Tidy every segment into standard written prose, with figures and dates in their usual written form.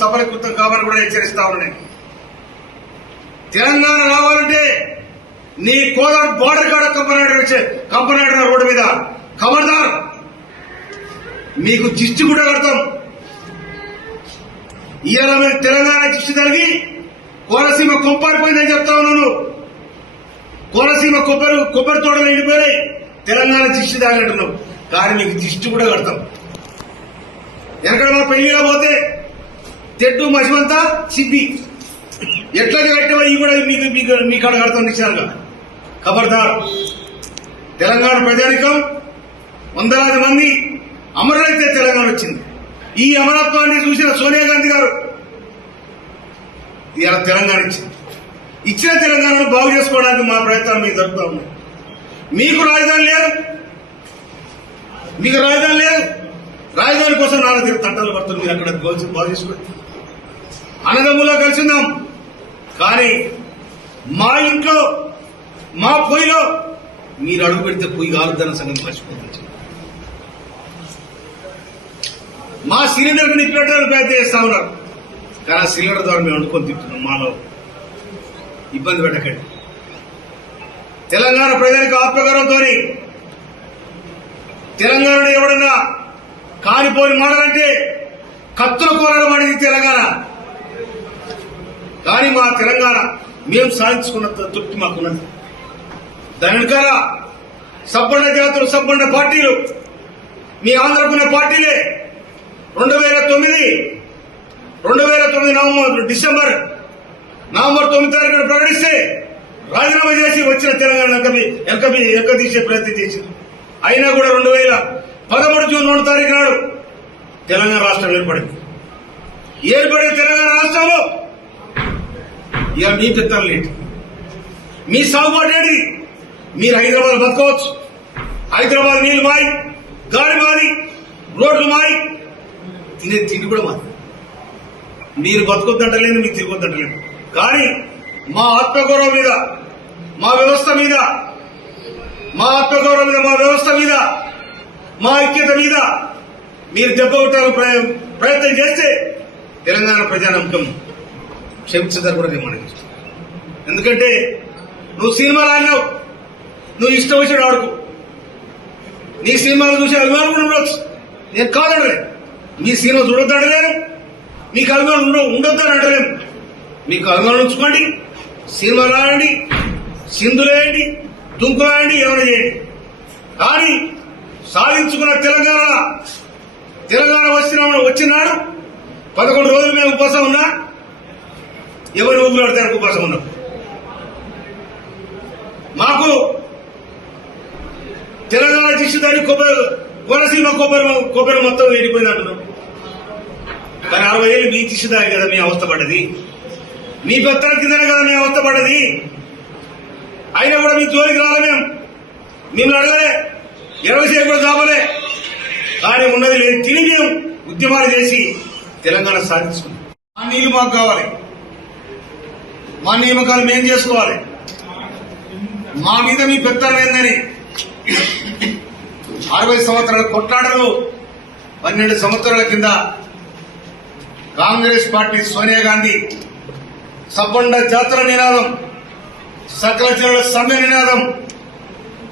సఫలీకృతం కావాలని కూడా హెచ్చరిస్తా ఉన్నాను. తెలంగాణ రావాలంటే నీ కోదాడ బోర్డర్ కాడ కంపనాడు రోడ్డు మీద ఖబర్దార్, మీకు దిష్టి కూడా కడతాం. ఇవాళ మీరు తెలంగాణ దిష్టి జరిగి కోనసీమ కొంపారిపోయిందని చెప్తా ఉన్నాను. కోనసీమ కొబ్బరి తోటలు ఎండిపోయాయి, తెలంగాణ దిష్టి తాగినట్టున్నాం. కానీ మీకు దిష్టి కూడా కడతాం. ఎక్కడ మా పెళ్లిగా పోతే తెడ్డు మసిమంతా సిద్ధి ఎట్లా కట్టేవా ఇవి కూడా మీ కాడ కడతాం నిశ్చయంగా. ఖబర్దార్, తెలంగాణ ప్రజానికం వందలాది మంది అమరులైతే తెలంగాణ వచ్చింది. ఈ అమరత్వాన్ని చూసిన సోనియా గాంధీ గారు ఇలా తెలంగాణ ఇచ్చిన తెలంగాణను బాగు చేసుకోవడానికి మా ప్రయత్నాలు మీకు జరుగుతూ ఉన్నాయి. మీకు రాజధాని లేదు, రాజధాని కోసం నాలుగు తీరు తట్టలు పడుతుంది. మీరు అక్కడ బాగు చేసుకోండి, అన్నదమ్ములో కలిసిందాం. కానీ మా ఇంట్లో మా పొయ్యిలో మీరు అడుగు పెడితే పొయ్యి కాలుద్దన్న సంగతి మర్చిపోతుంది. మా సిలిండర్కి నిప్పెట్టడానికి ప్రయత్నం చేస్తా ఉన్నారు. కానీ ఆ సిలిండర్ ద్వారా మేము వండుకొని తింటున్నాం. మాలో ఇబ్బంది పెట్టకండి. తెలంగాణ ప్రజలకు ఆత్మగౌరవంతో తెలంగాణలో ఎవడన్నా కానిపోని మాటలంటే కత్తుల కోరడం అనేది తెలంగాణ. కానీ మా తెలంగాణ మేము సాధించుకున్న తృప్తి మాకున్నది. దాని వెనకాల సబ్బండ జాతులు, సబ్బండ పార్టీలు, మీ ఆంధ్రకున్న పార్టీలే 2009 డిసెంబర్ 9 ప్రకటిస్తే రాజీనామా చేసి వచ్చిన తెలంగాణ ఎక్కదీసే ప్రయత్నం చేసింది. అయినా కూడా 2013 జూన్ 2 తారీఖు నాడు తెలంగాణ రాష్ట్రం ఏర్పడింది. ఏర్పడే తెలంగాణ రాష్ట్రంలో ఇక మీ పెత్తనం లేటి, మీ సాగుబాటు ఏంటి? మీరు హైదరాబాద్ బతకవచ్చు. హైదరాబాద్ నీళ్లు మాయి, గాలి మాది, రోడ్లు మాయి, తినే తిండి కూడా మాది. మీరు బతుకొద్దంటలేదు, మీరు తిరగొద్దంటలేదు. కానీ మా ఆత్మగౌరవం మీద, మా వ్యవస్థ మీద, మా ఐక్యత మీద మీరు దెబ్బ కొట్టాలని ప్రయత్నం చేస్తే తెలంగాణ ప్రజానమ్మకం క్షమించదని కూడా నేను మనకి. ఎందుకంటే నువ్వు సినిమాలు ఆడినావు, నువ్వు ఇష్టం వచ్చిన ఆడుకు, నీ సినిమాలు చూసి అభిమానం కూడా ఉండొచ్చు. నేను కాదండలే, మీ సినిమా చూడొద్దంటలేను, మీకు అభిమానం ఉండొద్దని అంటలేను. మీకు అభిమానం ఉంచుకోండి, సినిమాలు ఆడండి, సింధులేయండి, దుంకులాయండి, ఏమైనా చేయండి. కానీ సాధించుకున్న తెలంగాణ వచ్చినాడు 11 రోజులు మేము ఉపవాసం ఉన్నా, ఎవరు ఊపిరాడతారు ఉపవాసం ఉన్నాం. మాకు తెలంగాణ దిశదారి కోనసీమ కొబ్బరి మొత్తం వెళ్ళిపోయింది అంటున్నాం. కానీ 60 ఏళ్ళు మీ దిశదారి కదా మీ అవస్థ పడ్డది, మీ పెత్తన కిందనే కదా మీ అవస్థ పడ్డది. అయినా కూడా మీ జోలికి రాలే, మిమ్మల్ని అడగలే, 20 సేపు కూడా కావాలే. కానీ ఉన్నది లేదు, తిని మేము ఉద్యమాలు చేసి తెలంగాణ సాధించుకున్నాం. మా నీళ్లు మాకు కావాలి, మా నియామకాలు మేం చేసుకోవాలి. మా మీద మీ పెత్తనం ఏందని 60 సంవత్సరాల కొట్లాటలు, 12 సంవత్సరాల కింద కాంగ్రెస్ పార్టీ సోనియా గాంధీ సబ్బండ జాతర నినాదం, సకల జనుల సమ్మె నినాదం,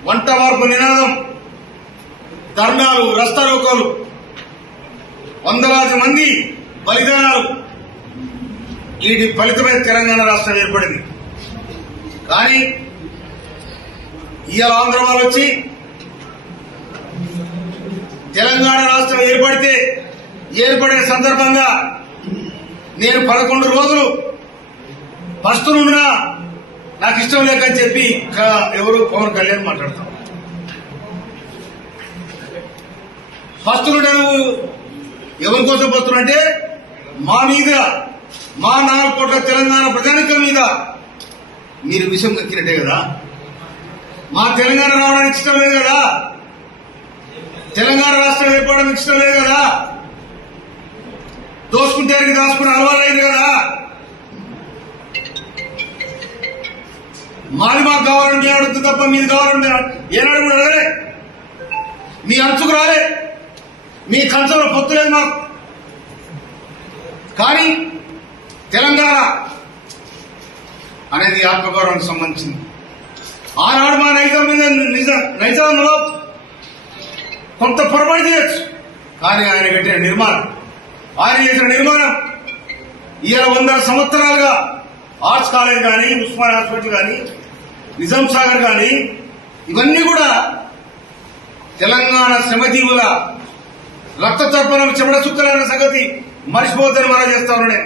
వంట మార్పు నినాదం, ధర్నాలు, రస్తారోకోలు, వందలాది మంది బలిదానాలు, వీటి ఫలితమే తెలంగాణ రాష్ట్రం ఏర్పడింది. కానీ ఇవాళ ఆంధ్ర వాళ్ళు వచ్చి తెలంగాణ రాష్ట్రం ఏర్పడే సందర్భంగా నేను 11 రోజులు పస్తునున్నా నాకు ఇష్టం లేకని చెప్పి ఎవరు పవన్ కళ్యాణ్ మాట్లాడతాం. పస్తులుంటే నువ్వు ఎవరి కోసం పస్తులంటే మా మీద, మా 4 కోట్ల తెలంగాణ ప్రజానికం మీద మీరు విషం కక్కినట్టే కదా. మా తెలంగాణ రావడానికి ఇష్టం లేదు కదా, తెలంగాణ రాష్ట్రం ఏర్పడడానికి ఇష్టం లేదు కదా, దోసుకుంటే దాచుకునే అలవాలైంది కదా. మాది మాకు కావాలని మేము అడుగుతుంది తప్ప మీది కావాలని ఏనాడు కూడా అడగలే. మీ అంచుకు రాలే, మీ కంచంలో పొత్తు లేదు మాకు. కానీ తెలంగాణ అనేది ఆత్మగౌరవానికి సంబంధించింది. ఆనాడు మా నైజాంలో కొంత పొరపాటు చేయొచ్చు, కానీ ఆయన కట్టిన నిర్మాణం, ఆయన చేసిన నిర్మాణం ఇవాళ 100 సంవత్సరాలుగా ఆర్ట్స్ కాలేజ్ కానీ, ఉస్మాన్ హాస్పిటల్ కానీ, నిజాం సాగర్ కానీ ఇవన్నీ కూడా తెలంగాణ శ్రమజీవుల రక్త తర్పణం చెమట చుక్కలన్న సంగతి మర్చిపోద్దని మనం చేస్తా ఉన్నాడే.